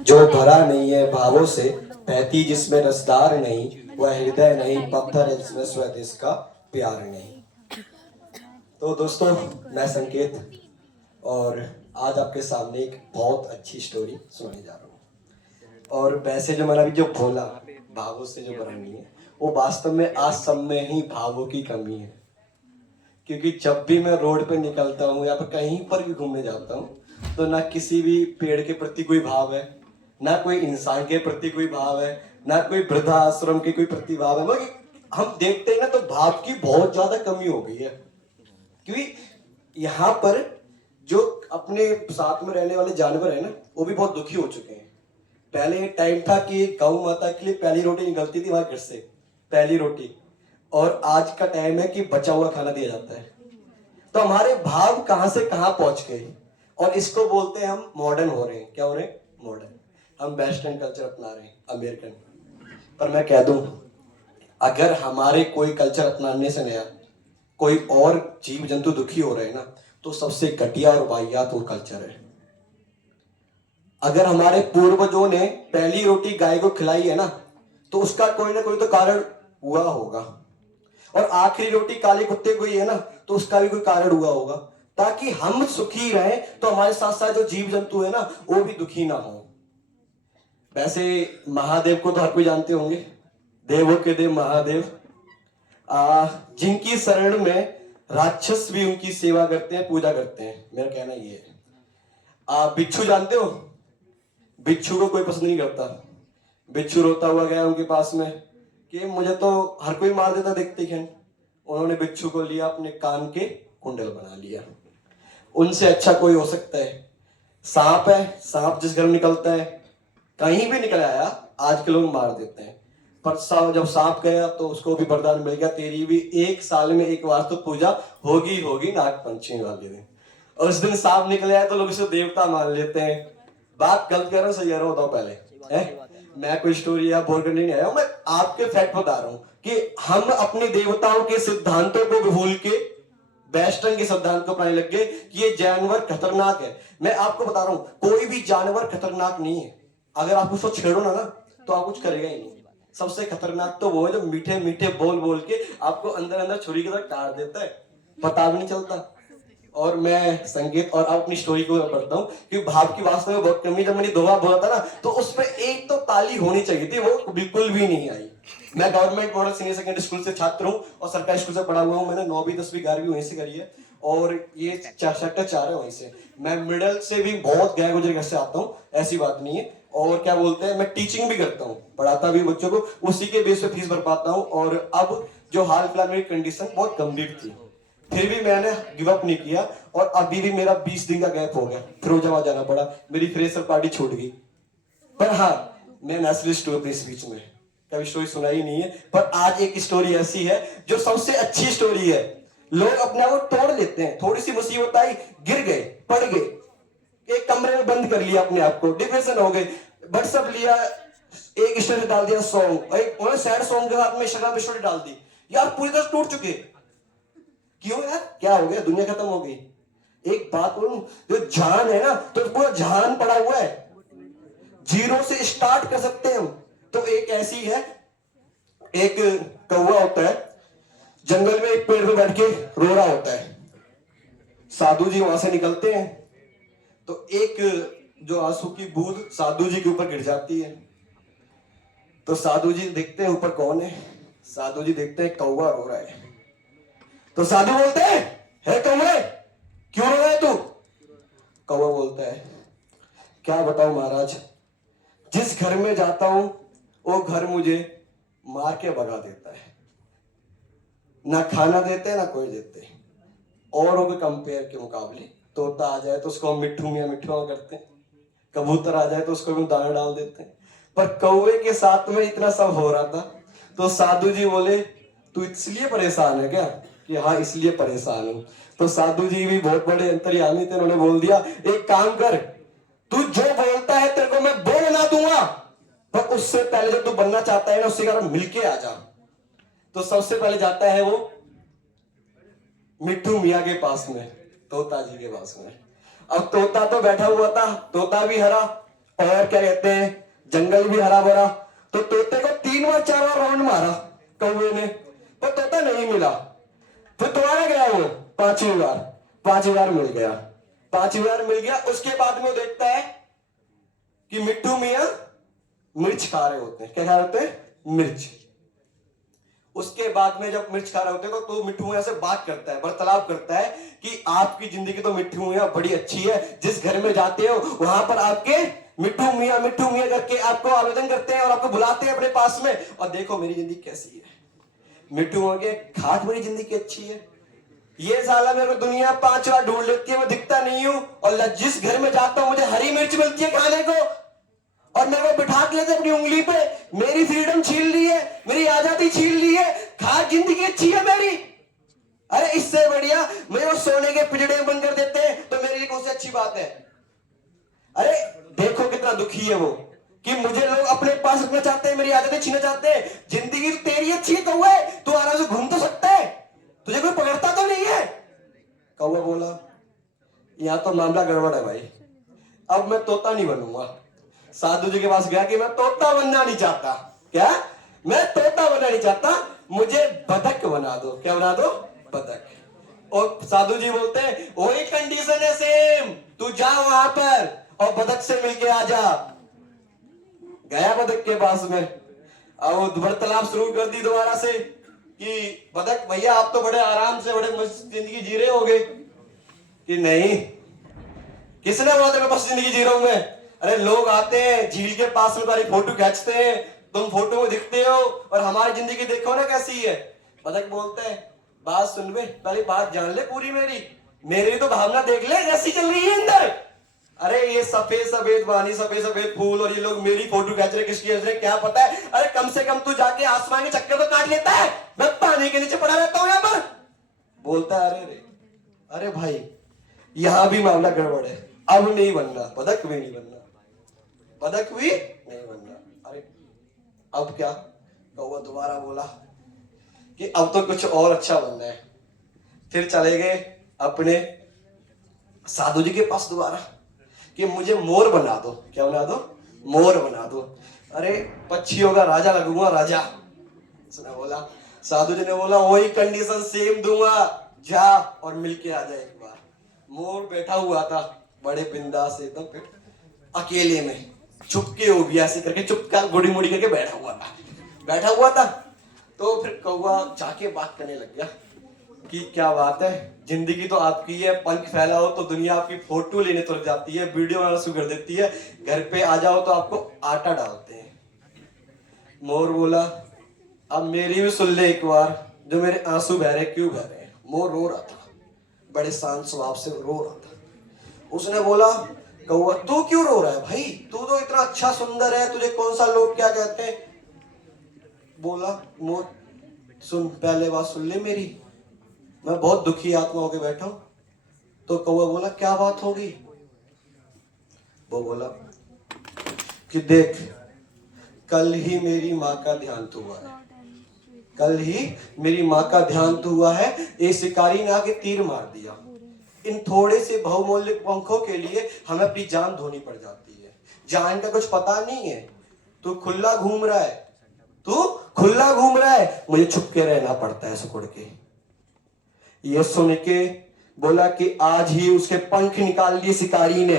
जो भरा नहीं है भावों से, बहती जिसमें रसदार नहीं, वह हृदय नहीं, पत्थर है जिसमें स्वदेश का प्यार नहीं। तो दोस्तों, मैं संकेत, और आज आपके सामने एक बहुत अच्छी स्टोरी सुनाने जा रहा हूँ। और वैसे जो मैंने अभी जो बोला, भावों से जो भरा नहीं है, वो वास्तव में आज सब में ही भावों की कमी है। क्योंकि जब भी मैं रोड पे निकलता हूँ या फिर कहीं पर भी घूमने जाता हूँ, तो ना किसी भी पेड़ के प्रति कोई भाव है, ना कोई इंसान के प्रति कोई भाव है, ना कोई वृद्धाश्रम के कोई प्रति भाव है। मतलब हम देखते हैं ना, तो भाव की बहुत ज्यादा कमी हो गई है। क्योंकि यहाँ पर जो अपने साथ में रहने वाले जानवर है ना, वो भी बहुत दुखी हो चुके हैं। पहले एक टाइम था कि गौ माता के लिए पहली रोटी निकलती थी हमारे घर से, पहली रोटी, और आज का टाइम है कि बचा हुआ खाना दिया जाता है। तो हमारे भाव कहां से कहां पहुंच गए, और इसको बोलते हैं हम मॉडर्न हो रहे हैं। क्या हो रहे हैं? मॉडर्न। हम वेस्टर्न कल्चर अपना रहे हैं, अमेरिकन। पर मैं कह दूं, अगर हमारे कोई कल्चर अपनाने से नया कोई और जीव जंतु दुखी हो रहे हैं ना, तो सबसे घटिया और वाहियात वो कल्चर है। अगर हमारे पूर्वजों ने पहली रोटी गाय को खिलाई है ना, तो उसका कोई ना कोई तो कारण हुआ होगा। और आखिरी रोटी काले कुत्ते को ही है ना, तो उसका भी कोई कारण हुआ होगा, ताकि हम सुखी रहें, तो हमारे साथ साथ जो जीव जंतु है ना, वो भी दुखी ना हो। वैसे महादेव को तो हर कोई जानते होंगे, देवों के देव महादेव, जिनकी शरण में राक्षस भी उनकी सेवा करते हैं, पूजा करते हैं। मेरा कहना ये है। बिच्छू जानते हो? बिच्छू को कोई पसंद नहीं करता। बिच्छू रोता हुआ गया उनके पास में कि मुझे तो हर कोई मार देता देखते ही। उन्होंने बिच्छू को लिया, अपने कान के कुंडल बना लिया। उनसे अच्छा कोई हो सकता है? सांप है, सांप जिस घर में निकलता है, कहीं भी निकल आया, आज के लोग मार देते हैं। पर जब सांप गया तो उसको भी वरदान मिल गया, तेरी भी एक साल में एक बार तो पूजा होगी होगी नाग पंचमी वाले दिन। और उस दिन सांप निकल आया तो लोग उसे देवता मान लेते हैं। बात गलत कह रहा हूं, सही कह रहा हूं? बताओ पहले है? मैं कोई स्टोरी या बोल करने नहीं आया हूं, मैं आपके फैक्ट बता रहा हूं कि हम अपने देवताओं के सिद्धांतों को भूल के वेस्टर्न के सिद्धांत को अपनाने लग गए कि ये जानवर खतरनाक है। मैं आपको बता रहा हूं, कोई भी जानवर खतरनाक नहीं है। अगर आप उसको छेड़ो ना तो आप कुछ करेगा ही नहीं। सबसे खतरनाक तो वो है जो मीठे मीठे बोल बोल के आपको अंदर अंदर छुरी की तरह काट देता है, पता भी नहीं चलता। और मैं संगीत और अपनी स्टोरी को पढ़ता हूँ कि भाव की वास्तव में बहुत कमी। जब मैंने दो बार बोला था ना, तो उसमें एक तो ताली होनी चाहिए थी, वो बिल्कुल भी नहीं आई। मैं government model senior secondary school से छात्र हूँ और सरकारी स्कूल से पढ़ा हुआ हूँ। मैंने 9वीं 10वीं 11वीं वहीं से करी है, और ये सेक्टर 4 है वहीं से। मैं मिडिल से भी बहुत गए गुजरे घर से आता हूँ, ऐसी बात नहीं है। और क्या बोलते हैं, मैं टीचिंग भी करता हूँ, पढ़ाता भी बच्चों को, उसी के बेस पे फीस भर पाता हूँ। और अब जो हाल फिलहाल मेरी कंडीशन बहुत गंभीर थी, फिर भी मैंने गिव अप नहीं किया, और अभी भी मेरा 20 दिन का गैप हो गया, फिरोजाबाद जाना पड़ा, मेरी फ्रेशर पार्टी छूट गई। पर हाँ, मैं नेचुरल स्टोरी इस बीच में कभी स्टोरी सुनाई नहीं है, पर आज एक स्टोरी ऐसी है जो सबसे अच्छी स्टोरी है। लोग अपने आप को तोड़ लेते हैं, थोड़ी सी मुसीबत आई, गिर गए, पड़ गए, एक कमरे में बंद कर लिया अपने आप को, डिप्रेशन हो गए, व्हाट्सएप लिया, एक स्टोरी डाल दिया सॉन्ग, एक उन्होंने सैड सॉन्ग के साथ में इंस्टाग्राम पे स्टोरी डाल दी। यार पूरी तरह टूट चुके। क्यों यार, क्या हो गया? दुनिया खत्म हो गई? एक बात बोलूं, जो जान है ना, तो पूरा जहान पड़ा हुआ है, जीरो से स्टार्ट कर सकते हैं हम। तो एक ऐसी है, एक कौवा होता है, जंगल में एक पेड़ पे बैठ के रो रहा होता है। साधु जी वहां से निकलते हैं, तो एक जो आंसू की बूंद साधु जी के ऊपर गिर जाती है। तो साधु जी देखते हैं ऊपर कौन है। साधु जी देखते हैं कौवा रो रहा है। तो साधु बोलते हैं, हे कौवे, क्यों रो रहा है तू? कौवा बोलता है, क्या बताऊं महाराज, जिस घर में जाता हूं वो घर मुझे मार के भगा देता है, ना खाना देते ना कोई देते। औरों के कंपेयर के मुकाबले तोता आ जाए तो उसको हम मिट्ठू मियां मिट्ठू करते हैं, कबूतर आ जाए तो उसको भी दाना डाल देते हैं। पर कौवे के साथ में इतना सब हो रहा था। तो साधु जी बोले, तू इसलिए परेशान है क्या? कि हाँ, इसलिए परेशान हूं। तो साधु जी भी बहुत बड़े अंतर्यामी थे, उन्होंने बोल दिया, एक काम कर, तू जो बोलता है तेरे को मैं बोल ना दूंगा, पर उससे पहले जो तू बनना चाहता है ना, उससे कारण मिलके आ जा। तो सबसे पहले जाता है वो मिट्ठू मियाँ के पास में, तोता जी के पास में। अब तोता तो बैठा हुआ था, तोता भी हरा, और क्या कहते हैं, जंगल भी हरा भरा। तो तोते को 3 बार 4 बार राउंड मारा कौवे ने, पर तोता नहीं मिला। फिर दोबारा गया वो 5वीं बार, 5वीं बार मिल गया, 5वीं बार मिल गया। उसके बाद में वो देखता है कि मिट्टू मियां मिर्च खा रहे होते हैं। क्या खा रहे होते हैं? मिर्च। उसके बाद में जब मिर्च खा रहे होते हैं तो मिट्टू मियां से बात करता है, वार्तालाप करता है कि आपकी जिंदगी तो मिट्टू मियां बड़ी अच्छी है, जिस घर में जाते हो वहां पर आपके मिट्टू मियां करके आपको आवेदन करते हैं और आपको बुलाते हैं अपने पास में, और देखो मेरी जिंदगी कैसी है। मिट्टू मियां के खाट मेरी जिंदगी अच्छी है, ये साला मेरे को दुनिया 5 बार ढूंढ लेती है, मैं दिखता नहीं हूं, और जिस घर में जाता हूं मुझे हरी मिर्च मिलती है खाने को, और मेरे को बिठा के लेते अपनी उंगली पे। मेरी फ्रीडम छीन ली है, मेरी आजादी छीन ली है, खाट जिंदगी अच्छी है मेरी। अरे इससे बढ़िया मेरे को सोने के पिंजड़े बंद कर देते हैं तो मेरे लिए कौन सी अच्छी बात है। अरे देखो कितना दुखी है वो कि मुझे लोग अपने पास रखना चाहते हैं, मेरी आदतें छीनना चाहते हैं। जिंदगी तो तेरी अच्छी है कौवा, तू आराम से घूम तो सकता है, तुझे कोई पकड़ता तो नहीं है। कौवा बोला यहां तो मामला गड़बड़ है भाई, अब मैं तोता नहीं बनूंगा। साधु जी के पास गया कि मैं तोता बनना नहीं चाहता। क्या? मैं तोता बनना नहीं चाहता, मुझे बतख बना दो। क्या बना दो? बतख। और साधु जी बोलते हैं वही कंडीशन है सेम, तू जा वहां पर और बतख से मिलके आ जा। गया बतख के पास में, अब वार्तालाप शुरू कर दी दोबारा से कि बतख भैया आप तो बड़े आराम से बड़े मस्त जिंदगी जी रहे होगे। कि नहीं, किसने बोला तेरे पास जिंदगी जी रहा हूं मैं? अरे लोग आते हैं झील के पास में तुम्हारी फोटो खींचते हैं, तुम फोटो में दिखते हो, और हमारी जिंदगी देखो ना कैसी है। बतख बोलते हैं बात सुन बे, पहले बात जान ले पूरी मेरी तो भावना देख ले कैसी चल रही है अंदर। अरे ये सफेद सफेद पानी, सफेद सफेद फूल, और ये लोग मेरी फोटो खींच रहे, किसकी खींच रहे क्या पता है। अरे कम से कम तू जाके आसमान के चक्कर तो काट लेता है, मैं पानी के नीचे पड़ा रहता हूं यहाँ पर। बोलता है अरे भाई यहां भी मामला गड़बड़ है, अब नहीं बनना, बतख भी नहीं बनना, बतख भी नहीं बनना। अरे अब क्या? कौवा दोबारा बोला कि अब तो कुछ और अच्छा बनना है। फिर चले गए अपने साधु जी के पास दोबारा कि मुझे मोर बना दो। क्या बना दो? मोर बना दो। अरे पक्षियों का राजा लगूंगा, राजा। उसने बोला, साधु जी ने बोला वही कंडीशन सेम दूंगा, जा और मिलके आ जा एक बार। मोर बैठा हुआ था बड़े बिंदास एकदम, अकेले में चुपके हो गया, ऐसे करके चुपका गुड़ी मुड़ी करके बैठा हुआ था। तो फिर कौवा जाके बात करने लग गया कि क्या बात है, जिंदगी तो आपकी है, पंख फैलाओ तो दुनिया आपकी फोटो लेने तुरंत जाती है, वीडियो बनाना शुरू कर देती है, घर पे आ जाओ तो आपको आटा डालते हैं। मोर बोला अब मेरी भी सुन ले एक बार, जो मेरे आंसू बह रहे क्यों बह रहे हैं। मोर रो रहा था, बड़े शांत स्वभाव से रो रहा था। उसने बोला कौवा तू क्यों रो रहा है भाई, तू तो इतना अच्छा सुंदर है, तुझे कौन सा लोग क्या कहते हैं। बोला मोर सुन, पहले बात सुन ले मेरी, मैं बहुत दुखी आत्मा होके बैठा हूं। तो कौवा बोला क्या बात होगी। वो बोला कि देख कल ही मेरी माँ का देहांत हुआ है, कल ही मेरी माँ का देहांत हुआ है, एक शिकारी ने आके तीर मार दिया। इन थोड़े से बहुमूल्य पंखों के लिए हमें अपनी जान धोनी पड़ जाती है, जान का कुछ पता नहीं है। तू खुला घूम रहा है, तू खुला घूम रहा है, मुझे छुप के रहना पड़ता है सिकुड़ के। ये सुन के बोला कि आज ही उसके पंख निकाल लिए शिकारी ने,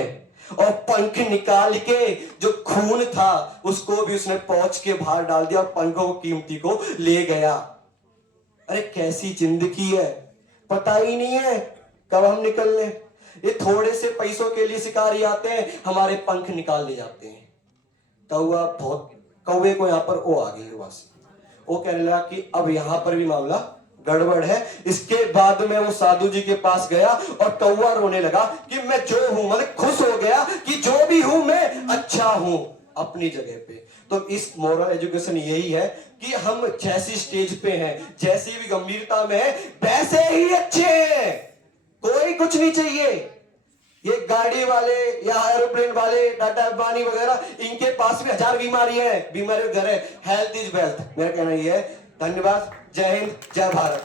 और पंख निकाल के जो खून था उसको भी उसने पहुंच के बाहर डाल दिया और पंखों को कीमती को ले गया। अरे कैसी जिंदगी है, पता ही नहीं है कब हम निकलने। ये थोड़े से पैसों के लिए शिकारी आते हैं, हमारे पंख निकाल ले जाते हैं। कौवे को यहाँ पर वो आ गई वासी, वो कहने लगा कि अब यहाँ पर भी मामला गड़बड़ है। इसके बाद में वो साधु जी के पास गया और कौवा रोने लगा कि मैं जो हूं, मतलब खुश हो गया कि जो भी हूं मैं अच्छा हूं अपनी जगह पे। तो इस मोरल एजुकेशन यही है कि हम जैसी स्टेज पे हैं, जैसी भी गंभीरता में है, वैसे ही अच्छे हैं, कोई कुछ नहीं चाहिए। ये गाड़ी वाले या एरोप्लेन वाले, टाटा अंबानी वगैरह, इनके पास भी 1000 बीमारियां हैं, बीमारी घर है। हेल्थ इज वेल्थ, मेरा कहना ये है। धन्यवाद, जय हिंद, जय भारत।